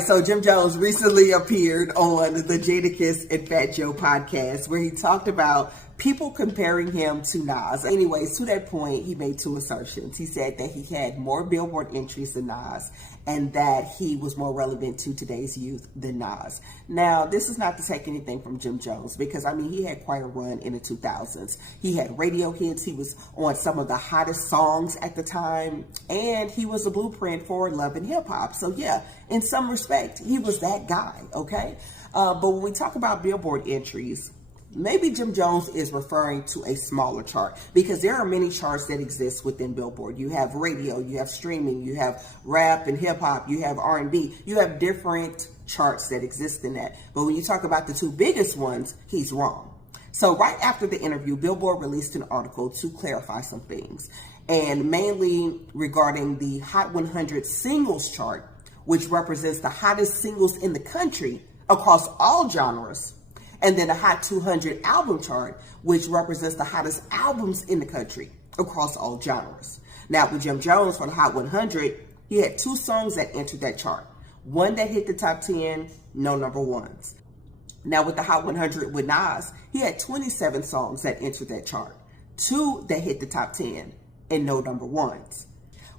So Jim Jones recently appeared on the Jadakiss and fatjoe podcast where he talked about people comparing him to Nas. Anyways, to that point, he made two assertions. He said that he had more Billboard entries than Nas and that he was more relevant to today's youth than Nas. Now, this is not to take anything from Jim Jones because, I mean, he had quite a run in the 2000s. He had radio hits. He was on some of the hottest songs at the time, and he was a blueprint for love and hip hop. So, yeah, in some respect, he was that guy, okay? But when we talk about Billboard entries, maybe Jim Jones is referring to a smaller chart because there are many charts that exist within Billboard. You have radio, you have streaming, you have rap and hip hop, you have R&B, you have different charts that exist in that. But when you talk about the two biggest ones, he's wrong. So right after the interview, Billboard released an article to clarify some things, and mainly regarding the Hot 100 singles chart, which represents the hottest singles in the country across all genres. And then the Hot 200 album chart, which represents the hottest albums in the country across all genres. Now, with Jim Jones for the Hot 100, he had two songs that entered that chart. One that hit the top 10, no number ones. Now, with the Hot 100 with Nas, he had 27 songs that entered that chart. Two that hit the top 10 and no number ones.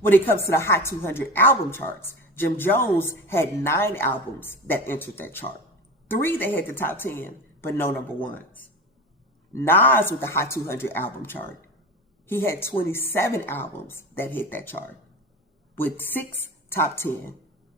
When it comes to the Hot 200 album charts, Jim Jones had 9 albums that entered that chart. 3 that hit the top 10, but no number ones. Nas with the Hot 200 album chart, he had 27 albums that hit that chart, with 6 top 10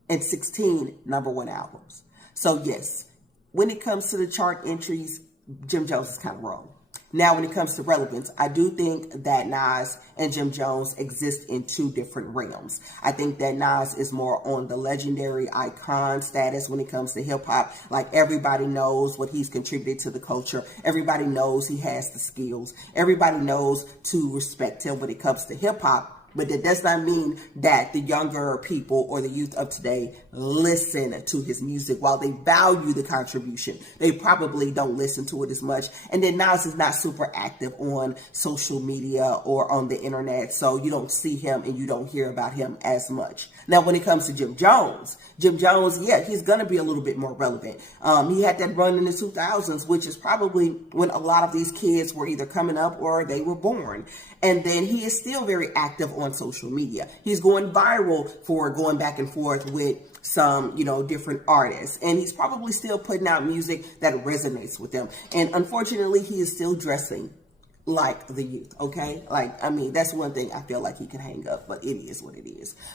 and 16 number one albums. So yes, when it comes to the chart entries, Jim Jones is kind of wrong. Now, when it comes to relevance, I do think that Nas and Jim Jones exist in two different realms. I think that Nas is more on the legendary icon status when it comes to hip hop. Like, everybody knows what he's contributed to the culture. Everybody knows he has the skills. Everybody knows to respect him when it comes to hip hop. But that does not mean that the younger people or the youth of today listen to his music. While they value the contribution, they probably don't listen to it as much. And then Nas is not super active on social media or on the internet, so you don't see him and you don't hear about him as much. Now, when it comes to Jim Jones, yeah, he's going to be a little bit more relevant. He had that run in the 2000s, which is probably when a lot of these kids were either coming up or they were born. And then he is still very active on social media. He's going viral for going back and forth with some, different artists. And he's probably still putting out music that resonates with them. And unfortunately, he is still dressing like the youth, okay? Like, I mean, that's one thing I feel like he can hang up, but it is what it is.